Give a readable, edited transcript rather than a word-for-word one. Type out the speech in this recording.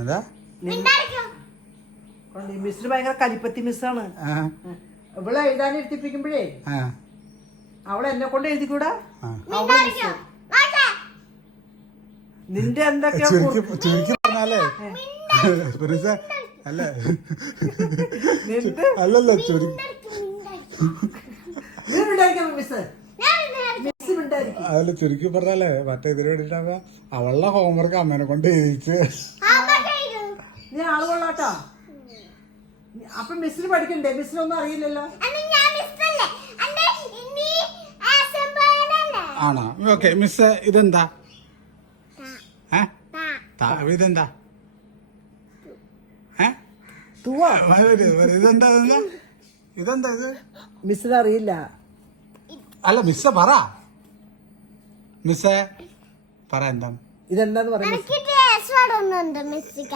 എന്താ മിസ്സിന് ഭയങ്കര കലിപ്പത്തി മിസ്സാണ്. ഇവളെ എഴുതാൻ ഇരുത്തിപ്പിക്കുമ്പോഴേ അവളെ എന്നെ കൊണ്ട് എഴുതിക്കൂടാ. നിന്റെ എന്തൊക്കെയാ ചുരുക്കി പറഞ്ഞാലേ അല്ല അല്ലല്ല അതല്ല ചുരുക്കി പറഞ്ഞാലേ മറ്റേ ഇതിന് വേണ്ടിട്ടാ അവളുടെ ഹോംവർക്ക് അമ്മേനെ കൊണ്ട് എഴുതിച്ച്. നീ ആള് കൊള്ളാട്ടോ. അപ്പൊ മിസ്സിന് പഠിക്കണ്ടേ? മിസ്സിനൊന്നും അറിയില്ലല്ലോ. ആണോ? ഓക്കെ മിസ് ഇതെന്താ? ഇതെന്താ? ഇതെന്താ ഇതെന്താ ഇത്? മിസ്സിന് അറിയില്ല. അല്ല മിസ്സേ പറ. മിസ്സേ പറ എന്താ ഇതെന്താന്ന് പറയാ?